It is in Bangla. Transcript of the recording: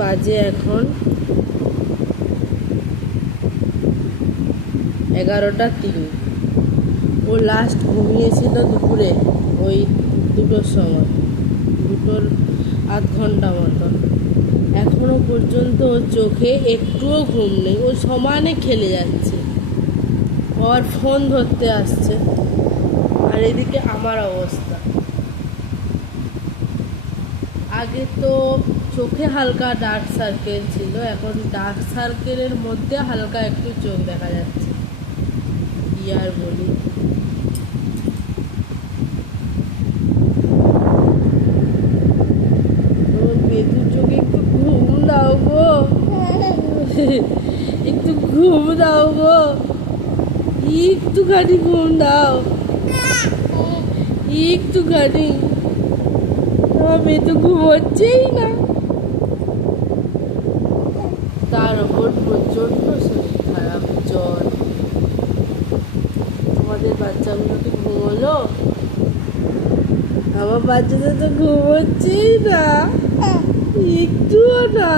বাজে এখন 11টা 3। ও লাস্ট ঘুমিয়েছিল দুপুরে ওই 2টোর সময়, 2টোর আধ ঘন্টা মতন। এখনো পর্যন্ত ওর চোখে একটুও ঘুম নেই, ও সমানে খেলে যাচ্ছে, আর ফোন ধরতে আসছে। আর এদিকে আমার অবস্থা, আগে তো চোখে হালকা ডার্ক সার্কেল ছিল, এখন ডার্ক সার্কেলের মধ্যে হালকা একটু চোখ দেখা যাচ্ছে। কি আর বলি। বেদু চোখে একটু ঘুম দাও গো, একটু ঘুম দাও গো, একটুখানি ঘুম দাও, একটুখানি। আমার বেদু ঘুমোচ্ছেই না, তার ওপর প্রচন্ড শরীর খারাপ, জ্বর। তোমাদের বাচ্চাগুলো কি ঘুমোলো? আমার বাচ্চাদের তো ঘুমোচ্ছেই না, একটুও না।